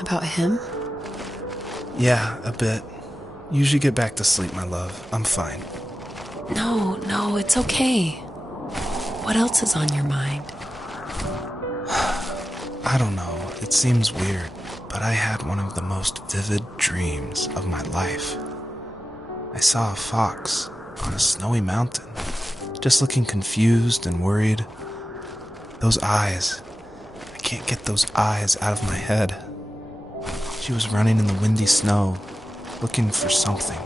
About him? Yeah, a bit. Usually get back to sleep, my love. I'm fine. No, it's okay. What else is on your mind? I don't know. It seems weird, but I had one of the most vivid dreams of my life. I saw a fox on a snowy mountain, just looking confused and worried. Those eyes. I can't get those eyes out of my head. She was running in the windy snow, looking for something.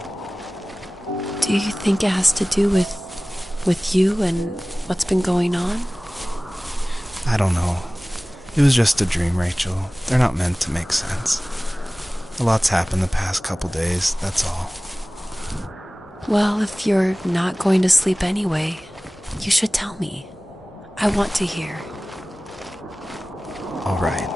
Do you think it has to do with you and what's been going on? I don't know. It was just a dream, Rachel. They're not meant to make sense. A lot's happened the past couple days, that's all. Well, if you're not going to sleep anyway, you should tell me. I want to hear. All right.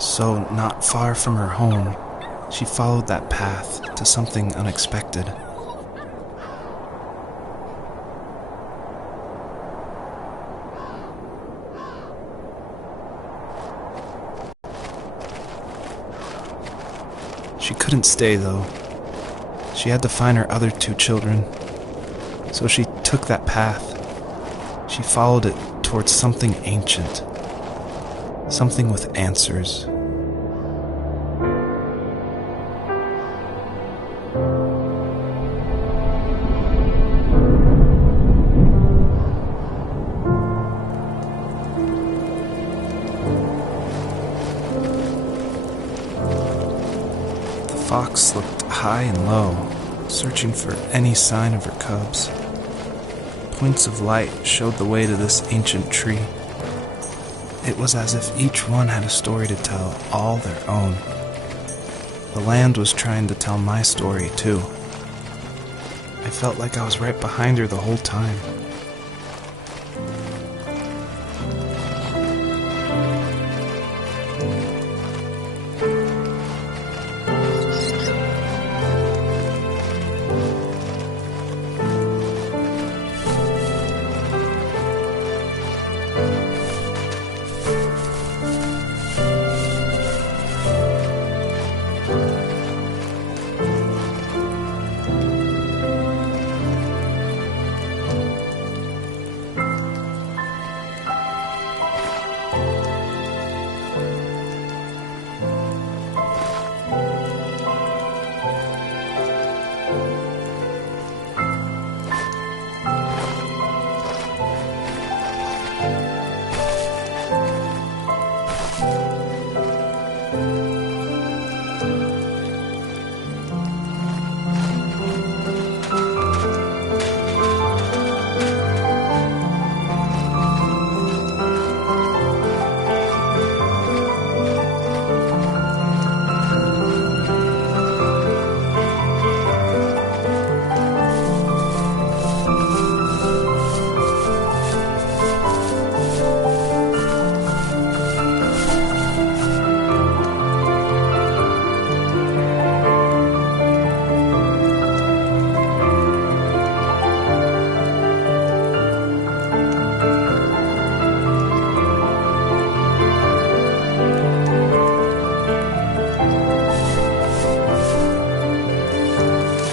So, not far from her home, she followed that path to something unexpected. She couldn't stay, though. She had to find her other 2 children. So she took that path. She followed it towards something ancient. Something with answers. The fox looked high and low, searching for any sign of her cubs. Points of light showed the way to this ancient tree. It was as if each one had a story to tell, all their own. The land was trying to tell my story, too. I felt like I was right behind her the whole time.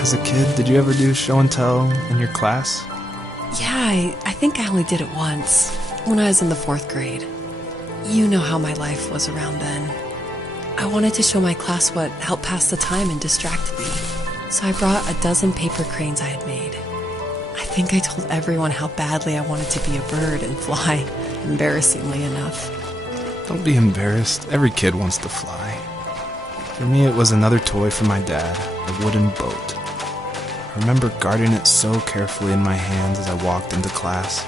As a kid, did you ever do show and tell in your class? Yeah, I think I only did it once, when I was in the 4th grade. You know how my life was around then. I wanted to show my class what helped pass the time and distract me. So I brought a dozen paper cranes I had made. I think I told everyone how badly I wanted to be a bird and fly, embarrassingly enough. Don't be embarrassed. Every kid wants to fly. For me, it was another toy from my dad, a wooden boat. I remember guarding it so carefully in my hands as I walked into class.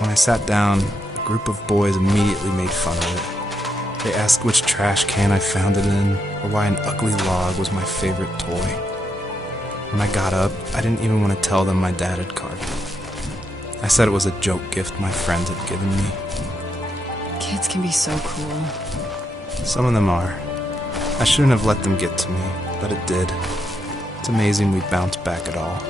When I sat down, a group of boys immediately made fun of it. They asked which trash can I found it in, or why an ugly log was my favorite toy. When I got up, I didn't even want to tell them my dad had carved it. I said it was a joke gift my friends had given me. Kids can be so cruel. Some of them are. I shouldn't have let them get to me, but it did. It's amazing we bounced back at all.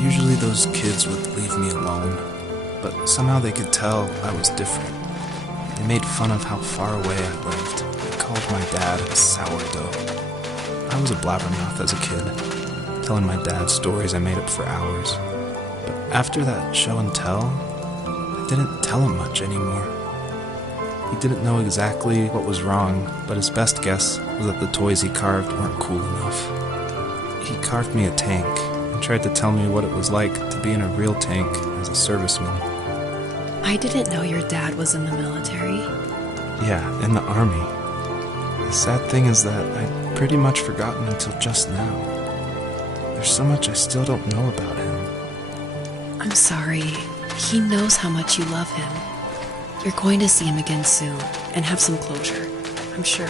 Usually those kids would leave me alone, but somehow they could tell I was different. They made fun of how far away I lived. They called my dad a sourdough. I was a blabbermouth as a kid, telling my dad stories I made up for hours. But after that show and tell, I didn't tell him much anymore. He didn't know exactly what was wrong, but his best guess was that the toys he carved weren't cool enough. He carved me a tank and tried to tell me what it was like to be in a real tank as a serviceman. I didn't know your dad was in the military. Yeah, in the army. The sad thing is that I'd pretty much forgotten until just now. There's so much I still don't know about him. I'm sorry. He knows how much you love him. You're going to see him again soon and have some closure, I'm sure.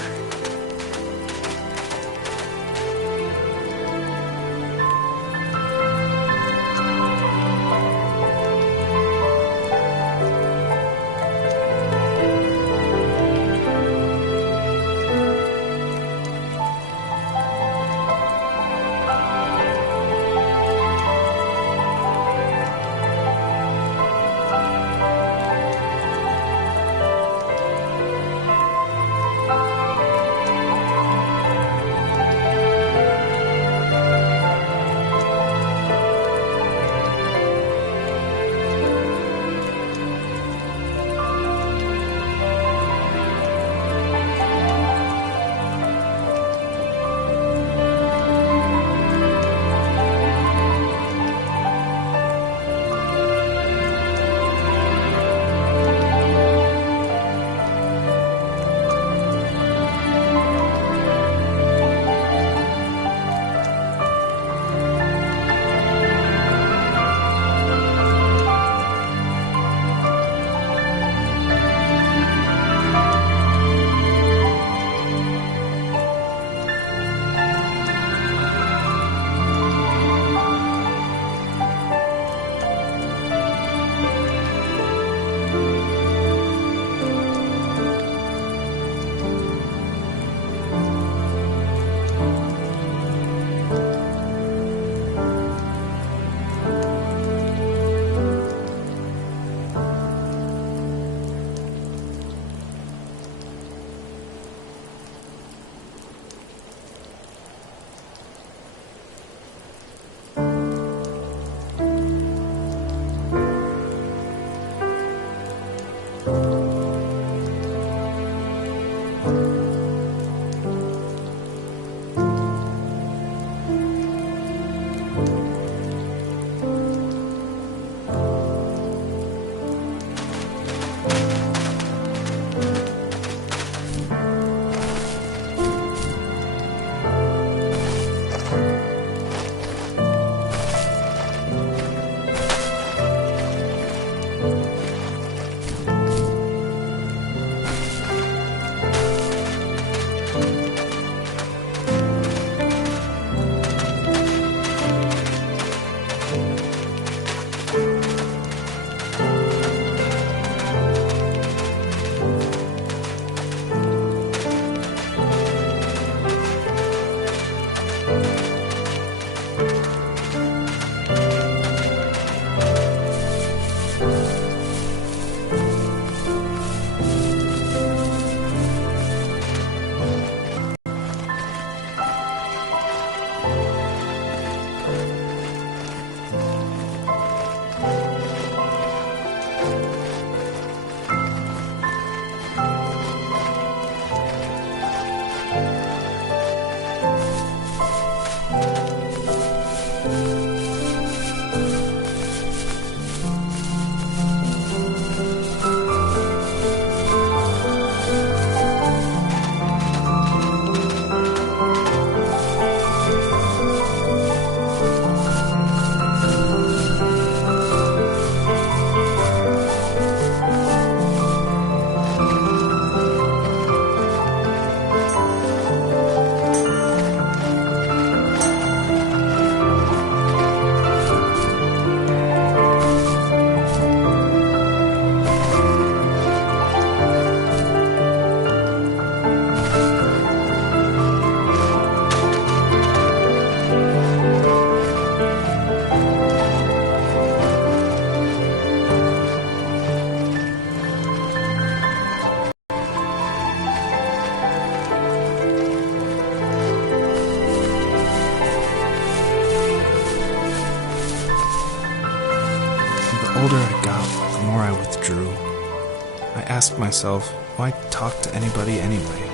I asked myself, why talk to anybody anyway?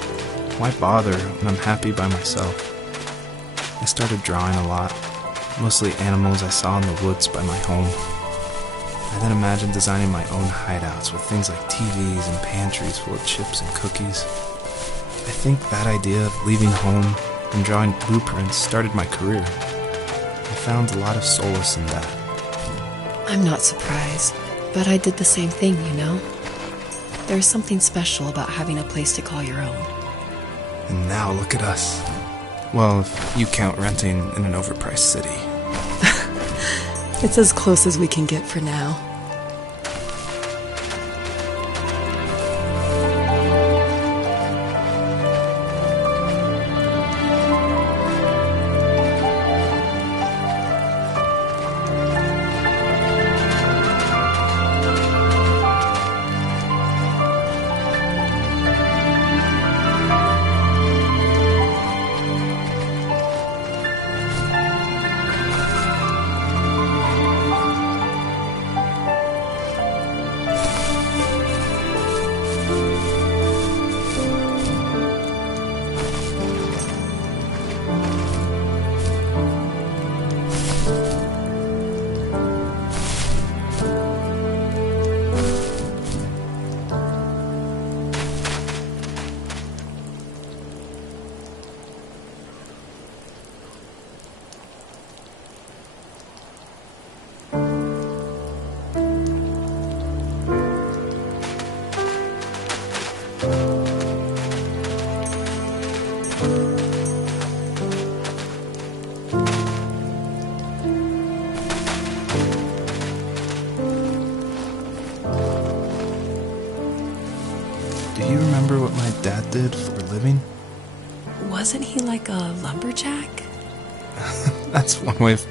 Why bother when I'm happy by myself? I started drawing a lot, mostly animals I saw in the woods by my home. I then imagined designing my own hideouts with things like TVs and pantries full of chips and cookies. I think that idea of leaving home and drawing blueprints started my career. I found a lot of solace in that. I'm not surprised, but I did the same thing, you know? There's something special about having a place to call your own. And now look at us. Well, if you count renting in an overpriced city. It's as close as we can get for now. Do you remember what my dad did for a living? Wasn't he like a lumberjack? That's one way of